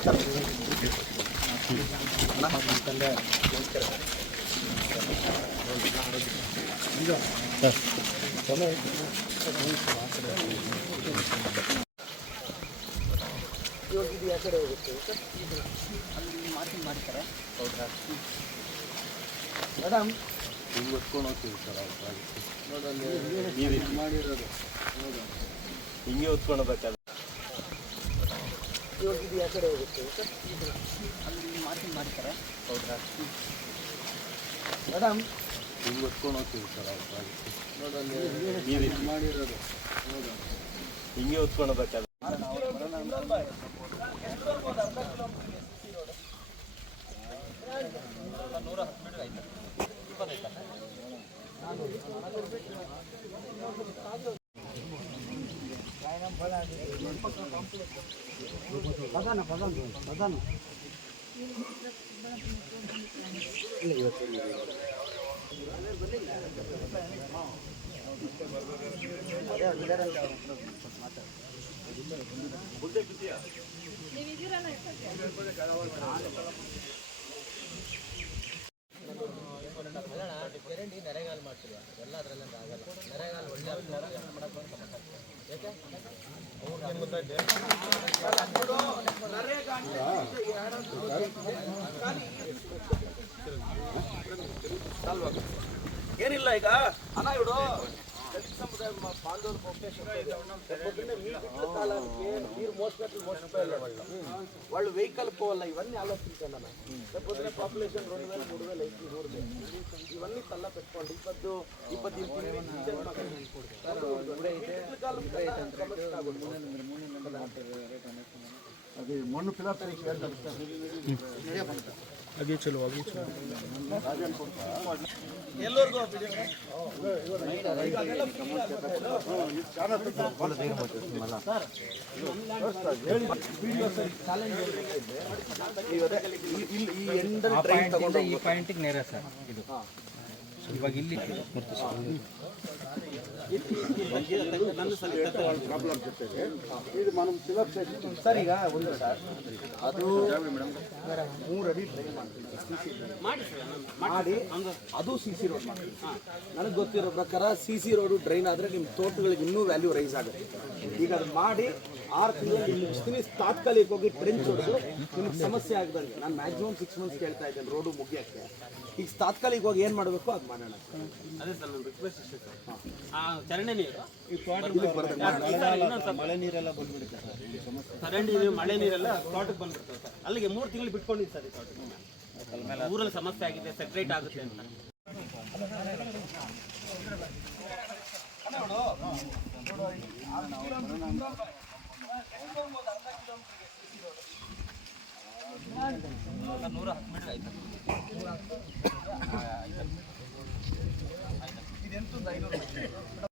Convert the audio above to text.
ಇದು ಯಾವ ಕಡೆ ಹೋಗುತ್ತೆ ಸರ್? ಅಲ್ಲಿ ಮಾರ್ಕಿಂಗ್ ಮಾಡ್ತಾರೆ. ಹೌದಾ ಮೇಡಮ್? ಹಿಂಗೆ ಹೊತ್ಕೊಂಡು ಹೋಗ್ತೀವಿ ಸರ್. ನೋಡಲ್ಲಿ ಮಾಡಿರೋದು ಹಿಂಗೆ ಹೊತ್ಕೊಂಡು ಹೋಗ್ಬೇಕಾದ್ರೆ ಇವಾಗ ಇದು ಯಾವ ಕಡೆ ಹೋಗುತ್ತೆ ಸರ್? ಅಲ್ಲಿ ಮಾರ್ಕಿಂಗ್ ಮಾಡ್ತಾರೆ. ಹೌದಾ ಮೇಡಮ್? ಹಿಂಗೆ ಹೊತ್ಕೊಂಡು ಹೋಗ್ತೀವಿ ಸರ್. ನೋಡಲ್ಲಿ ಮಾಡಿರೋದು ಹಿಂಗೆ ಹೊತ್ಕೊಂಡು ಹೋಗ್ಬೇಕಾದ್ರೆ ನೆರೆಗಾಲ ಮಾಡ್ತೀವಿ ಎಲ್ಲ ಅದರಲ್ಲಿ ಆಗಲ್ಲ. ನೆರೆಗಾಲ ಒಳ್ಳೆ ಏನಿಲ್ಲ. ಈಗ ಅಣ್ಣ ಇವರು ದಲಿತ ಸಮುದಾಯ ಬಾಂಧವರು ಫೌಂಡೇಶನ್ ನೀರು వాళ్ళు వెహికల్ పోవాల ఇవన్నీ ఆలోచించాలన్న. రేపొద్దున పాపులేషన్ 2000 3000 అయితే 3000 ఇవన్నీ తల్ల పెట్టుకోండి. అది మొన్న పిల్లలు आगे चलो ಎಲ್ಲರಿಗೂ ಈ ಪಾಯಿಂಟಿಗೆ ನೇರ ಸರ್. ಇದು ಇವಾಗ ಇಲ್ಲಿ ಪ್ರಾಬ್ಲಮ್ ಜೊತೆಗೆ ಇದು మనం ಫಿಲಪ್ ಸರ್. ಈಗ ಒಂದು ಸರ್ ಅದು 3 ಅಡಿ ಡ್ರೈನ್ ಮಾಡಿ ಅದು CC ರೋಡ್ ಮಾಡ್ತೀವಿ. ನನಗೆ ಗೊತ್ತಿರೋ ಪ್ರಕಾರ CC ರೋಡು ಡ್ರೈನ್ ಆದರೆ ನಿಮ್ಮ ತೋಟಗಳಿಗೆ ಇನ್ನೂ ವ್ಯಾಲ್ಯೂ ರೈಸ್ ಆಗುತ್ತೆ. ಈಗ ಅದು ಮಾಡಿ 6 ತಿಂಗಳಲ್ಲಿ ಮುಗಿಸ್ತೀನಿ. ತಾತ್ಕಾಲಿಕವಾಗಿ ಟ್ರೆಂಚ್ ಹೊಡೆದು ನಿಮ್ಗೆ ಸಮಸ್ಯೆ ಆಗದಂಗೆ ನಾನು ಮ್ಯಾಕ್ಸಿಮಮ್ 6 ಮಂತ್ಸ್ ಕೇಳ್ತಾ ಇದ್ದೇನೆ ರೋಡು ಮುಗಿಯೋಕ್ಕೆ. ಈಗ ತಾತ್ಕಾಲಿಕವಾಗಿ ಏನು ಮಾಡಬೇಕು ಅದು ಮಾಡೋಣ. ಅದೇ ಸರ್ ನನ್ನ ರಿಕ್ವೆಸ್ಟ್ ಇಷ್ಟೇ ಸರ್. ಚರಂಡಿ ನೀರು ಮಳೆ ನೀರೆಲ್ಲ ಬಂದ್ಬಿಡುತ್ತೆ ಸರ್. ಚರಂಡಿ ನೀರು ಮಳೆ ನೀರೆಲ್ಲ ತೋಟಕ್ಕೆ ಬಂದ್ಬಿಡ್ತದೆ ಸರ್. ಅಲ್ಲಿಗೆ 3 ತಿಂಗಳು ಬಿಟ್ಕೊಂಡಿದ್ದು ಸರ್. ಈ ತೋಟಕ್ಕೆ ಊರಲ್ಲಿ ಸಮಸ್ಯೆ ಆಗಿದೆ, ಸೆಪ್ರೇಟ್ ಆಗುತ್ತೆ ಅಂತ. ಇದೆಂತದ್ದು 500